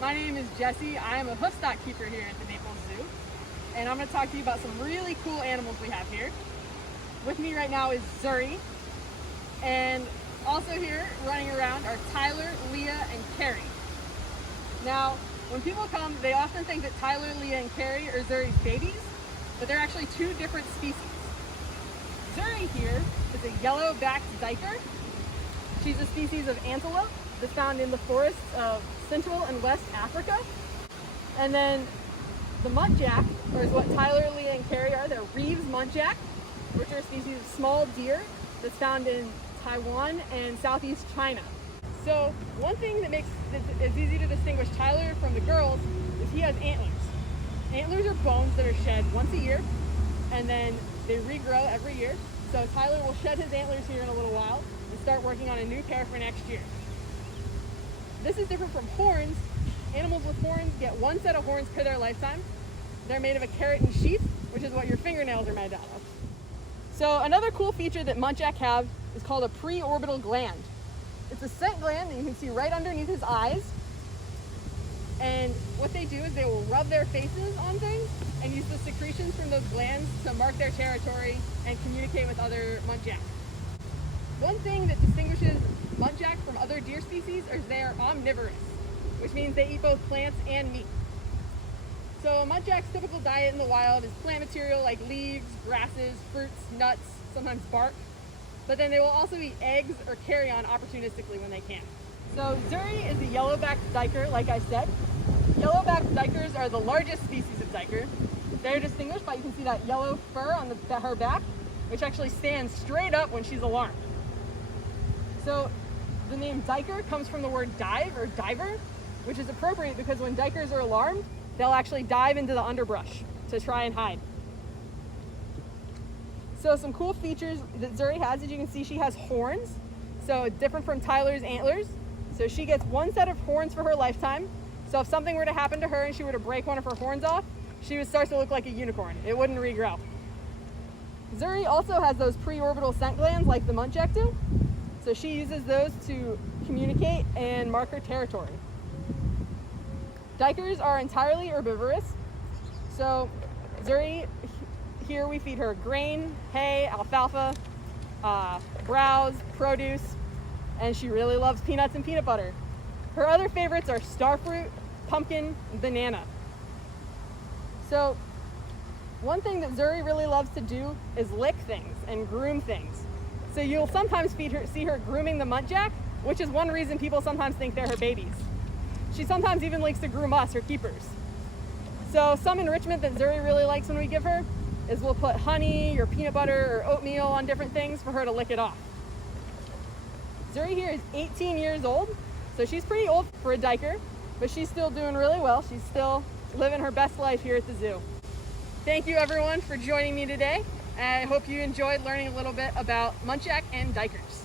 My name is Jesse. I am a hoofstock keeper here at the Naples Zoo, and I'm going to talk to you about some really cool animals we have here. With me right now is Zuri, and also here running around are Tyler, Leah, and Carrie. Now, when people come, they often think that Tyler, Leah, and Carrie are Zuri's babies, but they're actually two different species. Zuri here is a yellow-backed duiker. She's a species of antelope that's found in the forests of Central and West Africa. And then the Muntjac, or is what Tyler, Leah, and Carrie are, they're Reeves Muntjac, which are a species of small deer that's found in Taiwan and Southeast China. So one thing that makes it easy to distinguish Tyler from the girls is he has antlers. Antlers are bones that are shed once a year, and then they regrow every year. So Tyler will shed his antlers here in a little while and start working on a new pair for next year. This is different from horns. Animals with horns get one set of horns per their lifetime. They're made of a keratin sheath, which is what your fingernails are made out of. So another cool feature that Muntjac have is called a pre-orbital gland. It's a scent gland that you can see right underneath his eyes. And what they do is they will rub their faces on things and use the secretions from those glands to mark their territory and communicate with other Muntjac. One thing that distinguishes Muntjac from other deer species is they are omnivorous, which means they eat both plants and meat. So Muntjac's typical diet in the wild is plant material like leaves, grasses, fruits, nuts, sometimes bark, but then they will also eat eggs or carrion opportunistically when they can. So Zuri is a yellow-backed duiker, like I said. Yellow-backed duikers are the largest species of duiker. They're distinguished by, you can see that yellow fur on her back, which actually stands straight up when she's alarmed. So the name duiker comes from the word dive or diver, which is appropriate because when duikers are alarmed, they'll actually dive into the underbrush to try and hide. So some cool features that Zuri has, as you can see, she has horns. So different from Tyler's antlers. So she gets one set of horns for her lifetime. So if something were to happen to her and she were to break one of her horns off, she would start to look like a unicorn. It wouldn't regrow. Zuri also has those pre-orbital scent glands like the Muntjac do. So she uses those to communicate and mark her territory. Duikers are entirely herbivorous. So Zuri, here we feed her grain, hay, alfalfa, browse, produce, and she really loves peanuts and peanut butter. Her other favorites are starfruit, pumpkin, and banana. So one thing that Zuri really loves to do is lick things and groom things. So you'll sometimes see her grooming the Muntjac, which is one reason people sometimes think they're her babies. She sometimes even likes to groom us, her keepers. So some enrichment that Zuri really likes when we give her is we'll put honey or peanut butter or oatmeal on different things for her to lick it off. Zuri here is 18 years old, so she's pretty old for a duiker, but she's still doing really well. She's still living her best life here at the zoo. Thank you everyone for joining me today. I hope you enjoyed learning a little bit about Muntjac and duikers.